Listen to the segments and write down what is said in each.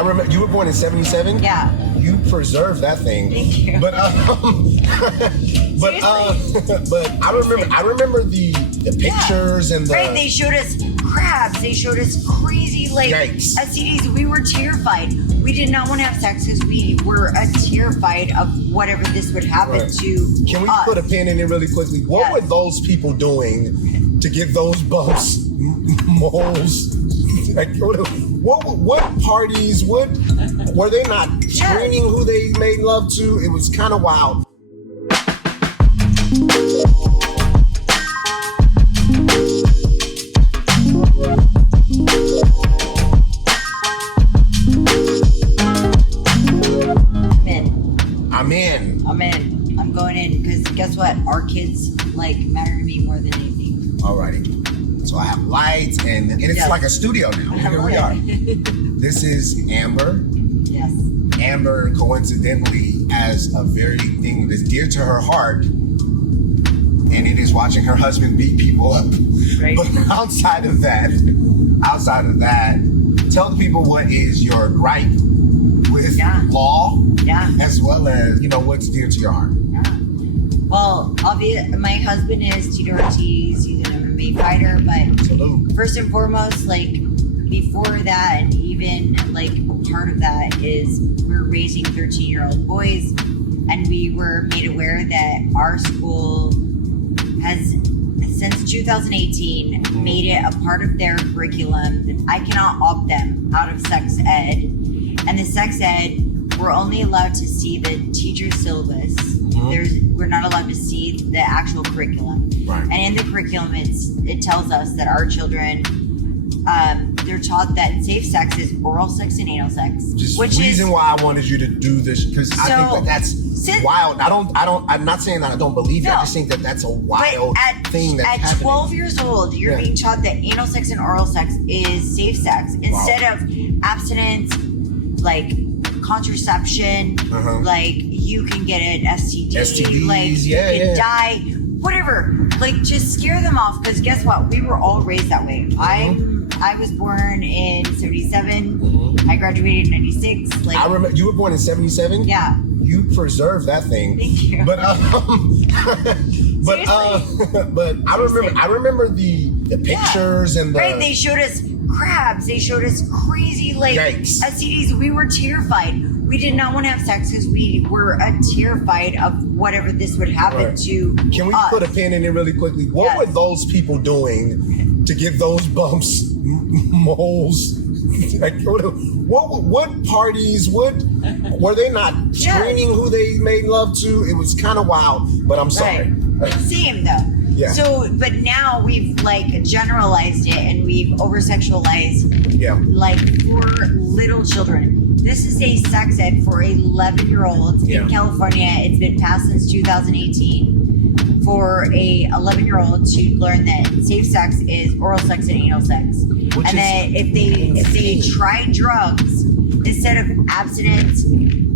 I remember you were born in '77. Yeah. You preserved that thing. Thank you. But but I remember the pictures and the right. They showed us crabs. They showed us crazy Yikes. STDs. We were terrified. We did not want to have sex because we were terrified of whatever this would happen to. Can we us. put a pin in it really quickly? What were those people doing to get those bumps, moles? Like, what parties? What were they not screening who they made love to? It was kind of wild. I'm in. I'm going in because guess what? Our kids matter to me more than anything. Alrighty. So I have lights and it's like a studio now. Here we are. This is Amber. Yes. Amber coincidentally has a very thing that's dear to her heart, and it is watching her husband beat people up. Right. But outside of that, tell the people what is your gripe with law, as well as what's dear to your heart. Well, my husband is Tito Ortiz. He's an MMA fighter, but Salute. First and foremost, before that, and even part of that is we're raising 13-year-old boys, and we were made aware that our school has, since 2018, made it a part of their curriculum that I cannot opt them out of sex ed. And the sex ed, we're only allowed to see the teacher's syllabus. We're not allowed to see the actual curriculum. Right. And in the curriculum, it tells us that our children, they're taught that safe sex is oral sex and anal sex. Which reason why I wanted you to do this, because I think that's wild. I'm not saying that I don't believe that. I just think that that's a wild thing that's happening. At 12 years old, you're being taught that anal sex and oral sex is safe sex instead of abstinence, contraception, you can get an STD, STDs, you can die, whatever. Just scare them off, because guess what? We were all raised that way. I was born in 77. I graduated in 96. I remember you were born in 77. Yeah. You preserved that thing. Thank you. But I remember the pictures and the right. They showed us crabs. They showed us crazy Yikes. STDs. We were terrified. We did not want to have sex because we were terrified of whatever this would happen to. Can we put a pin in it really quickly? What were those people doing to get those bumps, moles? What parties? What were they not screening who they made love to? It was kind of wild, but I'm sorry. Right. Same though. Yeah. So, but now we've generalized it and we've over-sexualized for little children. This is a sex ed for 11-year-olds in California. It's been passed since 2018 for a 11-year-old to learn that safe sex is oral sex and anal sex. And that if they try drugs, instead of abstinence,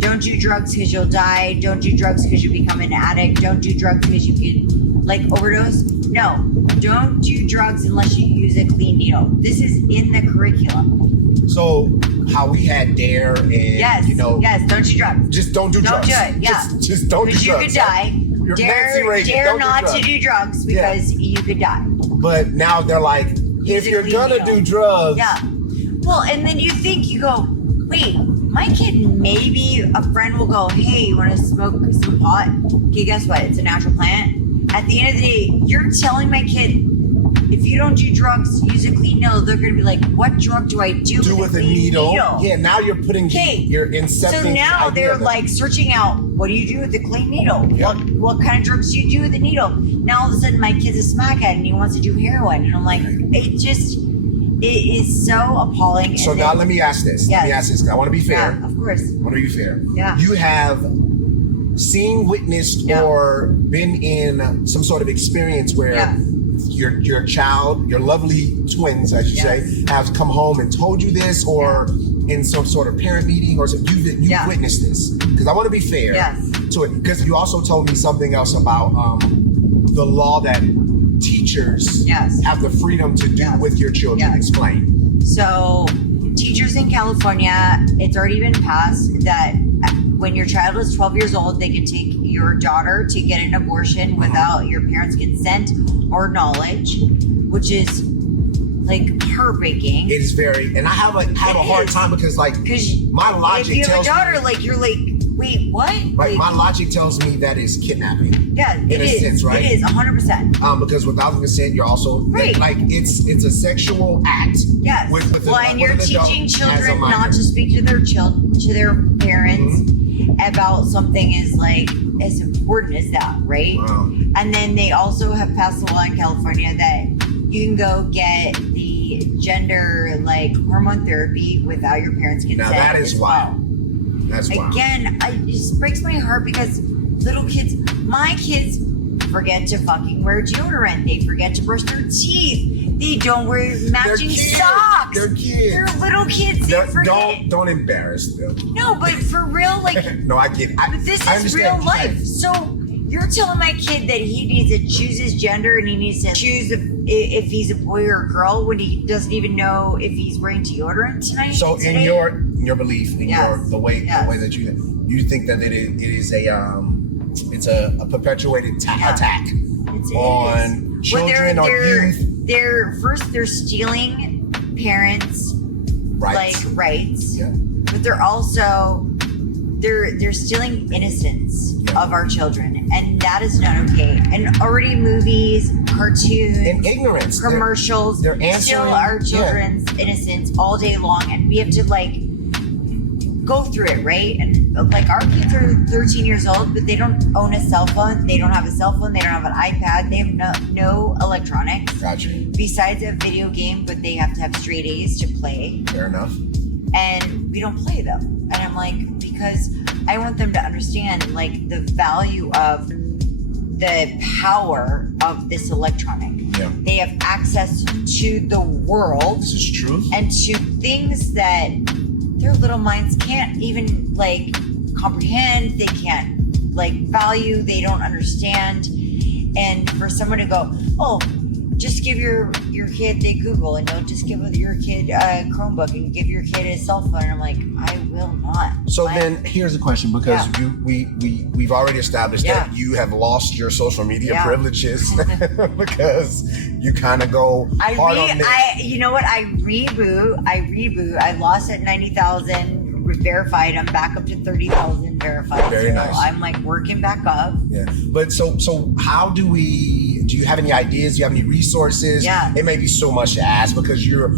don't do drugs because you'll die, don't do drugs because you become an addict, don't do drugs because you can overdose. No, don't do drugs unless you use a clean needle. This is in the curriculum. So how we had DARE and yes, don't do drugs. Just don't do drugs. Don't do it. Yeah, just don't do drugs. Because you could die. Dare not to do drugs because you could die. But now they're like, if you're gonna do drugs, well, and then you go, wait, my kid, maybe a friend will go, hey, you want to smoke some pot? Okay, guess what? It's a natural plant. At the end of the day, you're telling my kid, if you don't do drugs, use a clean needle. They're going to be like, what drug do I do with a needle? Yeah, now you're putting, you're incepting. So now they're searching out, what do you do with a clean needle? What kind of drugs do you do with a needle? Now all of a sudden my kid's a smackhead and he wants to do heroin. And I'm like, it is so appalling. So now let me ask this. Let me ask this, because I want to be fair. Yeah, of course. I want to be fair. Yeah. You have seen, witnessed, or been in some sort of experience where your child, your lovely twins, I should say, have come home and told you this, or in some sort of parent meeting, or you've witnessed this. Because I want to be fair to it. Because you also told me something else about the law that teachers have the freedom to do with your children. Explain. So teachers in California, it's already been passed that when your child is 12 years old, they can take your daughter to get an abortion without your parents' consent or knowledge, which is like heartbreaking. It is very, and I have a hard time because my logic tells me. If you have a daughter, like you're like, wait, what? Like my logic tells me that is kidnapping. Yeah, in a sense, right? It is 100%. Because without consent, you're also like it's a sexual act. Yes. And you're teaching children not to speak to their parents about something as important as that, right? Wow. And then they also have passed a law in California that you can go get the gender hormone therapy without your parents' consent. Now that is wild. That's wild. Again, it just breaks my heart because little kids, my kids forget to fucking wear deodorant. They forget to brush their teeth. They don't wear matching socks. They're kids. They're little kids. They forget. Don't embarrass them. No, but for real, no, I get it. But this is real life. So you're telling my kid that he needs to choose his gender and he needs to choose if he's a boy or a girl when he doesn't even know if he's wearing deodorant tonight? So in your belief, in the way that you think that it is it's a perpetuated attack on children or youth. They're stealing parents' rights, but they're also they're stealing innocence of our children, and that is not okay. And already movies, cartoons, and ignorance, commercials, they're steal our children's innocence all day long, and we have to go through it, right? And our kids are 13 years old, but they don't own a cell phone. They don't have a cell phone. They don't have an iPad. They have no electronics. Gotcha. Besides a video game, but they have to have straight A's to play. Fair enough. And we don't play them. And I'm because I want them to understand the value of the power of this electronic. Yeah. They have access to the world. This is true. And to things that their little minds can't even comprehend. They can't value. They don't understand. And for someone to go, oh, just give your kid the Google, and don't just give your kid a Chromebook and give your kid a cell phone. And I'm I will not. So then here's a question, because we've already established that you have lost your social media privileges because you kind of go hard on this. You know what? I reboot. I lost at 90,000 verified. I'm back up to 30,000 verified. Very nice. I'm working back up. Yeah. But so how do you have any ideas? Do you have any resources? Yeah. It may be so much to ask because you're,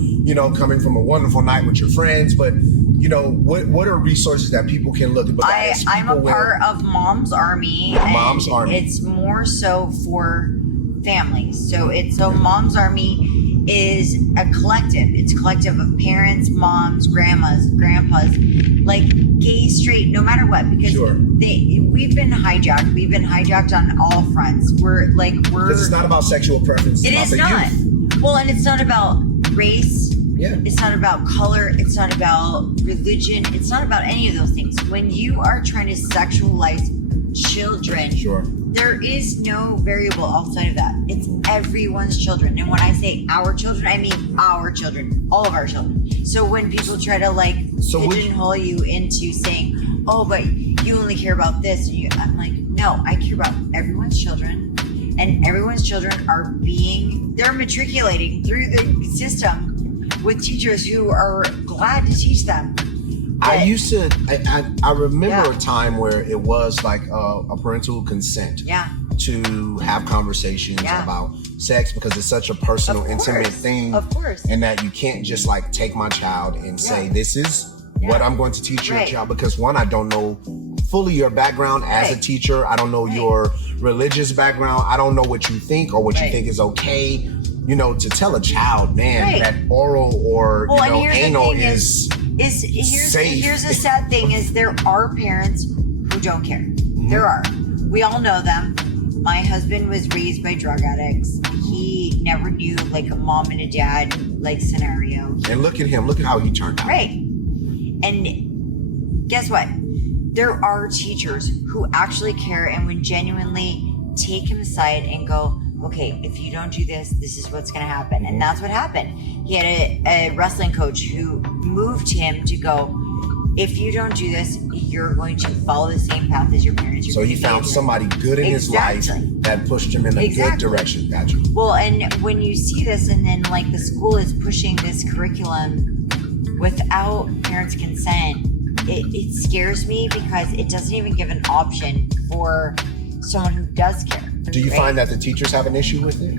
coming from a wonderful night with your friends, but what are resources that people can look at? I'm a part of Mom's Army. Mom's Army. It's more so for families. So Mom's Army is a collective. It's a collective of parents, moms, grandmas, grandpas, gay, straight, no matter what, because we've been hijacked. We've been hijacked on all fronts. Because it's not about sexual preference. It is not. Well, and it's not about race. Yeah. It's not about color. It's not about religion. It's not about any of those things. When you are trying to sexualize children, there is no variable outside of that. It's everyone's children. And when I say our children, I mean our children, all of our children. So when people try to pigeonhole you into saying, oh, but you only care about this, I'm no, I care about everyone's children, and everyone's children they're matriculating through the system with teachers who are glad to teach them. I remember a time where it was a parental consent to have conversations about sex, because it's such a personal, intimate thing. Of course. And that you can't just take my child and say, this is what I'm going to teach your child, because one, I don't know fully your background as a teacher. I don't know your religious background. I don't know what you think or what you think is okay. To tell a child, that oral or anal is safe. Here's the sad thing is there are parents who don't care. There are. We all know them. My husband was raised by drug addicts. He never knew a mom and a dad scenario. And look at him. Look at how he turned out. Right. And guess what? There are teachers who actually care and would genuinely take him aside and go, okay, if you don't do this, this is what's going to happen. And that's what happened. He had a wrestling coach who moved him to go, if you don't do this, you're going to follow the same path as your parents. So he found somebody good in his life that pushed him in a good direction. Gotcha. Well, and when you see this, and then like the school is pushing this curriculum without parents' consent, it scares me because it doesn't even give an option for someone who does care. Do you find that the teachers have an issue with it?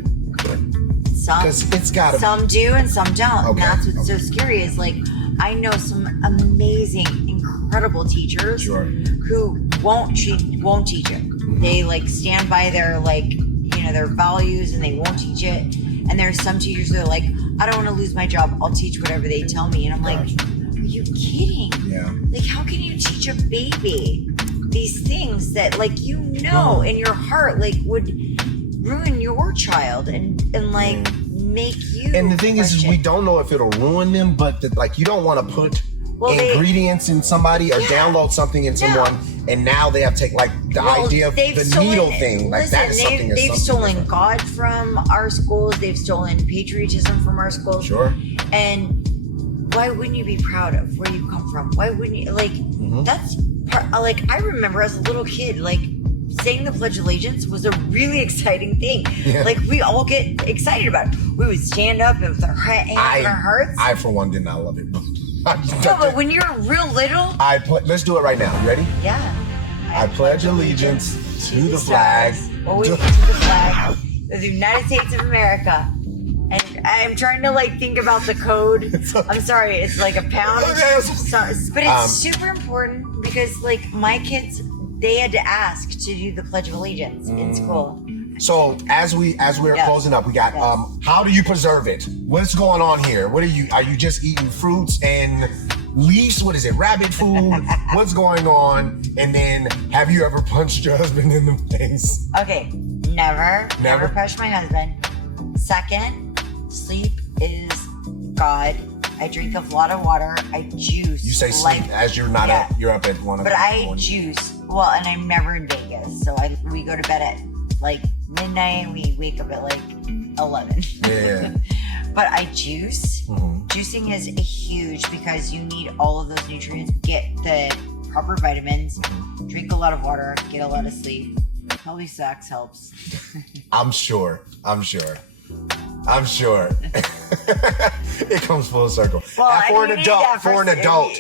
Some do and some don't. Okay. And that's what's so scary is like, I know some amazing, incredible teachers who won't teach it. Mm-hmm. They like stand by their their values and they won't teach it. And there's some teachers that are like, I don't want to lose my job. I'll teach whatever they tell me. And I'm like, are you kidding? Yeah. Like, how can you teach a baby these things that like in your heart like would ruin your child and make you. And the thing is we don't know if it'll ruin them, but you don't want to put ingredients in somebody or download something in someone, and now they have to take the idea of the needle thing. That is something. They've stolen God from our schools. They've stolen patriotism from our schools. Sure. And why wouldn't you be proud of where you come from? Why wouldn't you that's part, I remember as a little kid saying the Pledge of Allegiance was a really exciting thing. Yeah. We all get excited about it. We would stand up and with our hands on our hearts. I for one did not love it. No, but when you're real little. Let's do it right now. You ready? Yeah. I pledge allegiance to the flag. Always to the flag of the United States of America. And I'm trying to think about the code. I'm sorry, it's like a pound. But it's super important because my kids, they had to ask to do the Pledge of Allegiance in school. So as we're closing up, we got how do you preserve it? What's going on here? Are you just eating fruits and leaves? What is it? Rabbit food? What's going on? And then have you ever punched your husband in the face? Okay, never punched my husband. Second, sleep is God. I drink a lot of water. I juice. You say sleep as you're not up. You're up at 1 o'clock. But I juice. Well, and I'm never in Vegas, so we go to bed at midnight. And we wake up at 11. Yeah. But I juice. Mm-hmm. Juicing is huge because you need all of those nutrients. Get the proper vitamins. Mm-hmm. Drink a lot of water. Get a lot of sleep. Healthy sex helps. I'm sure. It comes full circle. Well, for an adult.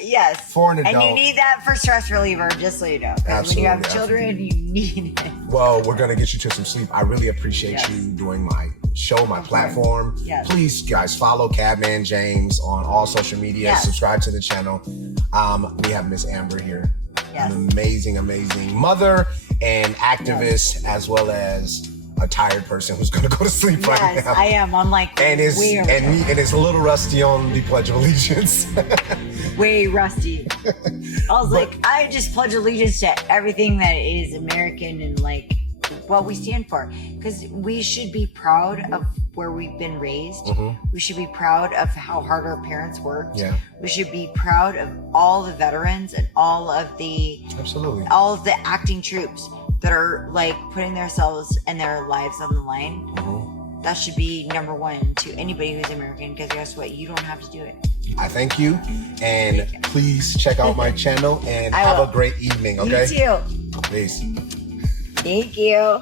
Yes. For an adult. And you need that for stress reliever, just so you know. Because when you have children, you need it. Well, we're going to get you to some sleep. I really appreciate you doing my show, my platform. Yes. Please, guys, follow CabManJames on all social media. Yes. Subscribe to the channel. We have Miss Amber here. Yes. An amazing, amazing mother and activist, as well as a tired person who's going to go to sleep right now. Yes, I am. I'm and is a little rusty on the Pledge of Allegiance. Way rusty. I was I just pledge allegiance to everything that is American and what we stand for. Because we should be proud of where we've been raised. Mm-hmm. We should be proud of how hard our parents worked. Yeah. We should be proud of all the veterans and all of the acting troops that are putting themselves and their lives on the line. Mm-hmm. That should be number one to anybody who's American, because guess what? You don't have to do it. I thank you, and please check out my channel and have a great evening, okay? You too. Peace. Thank you.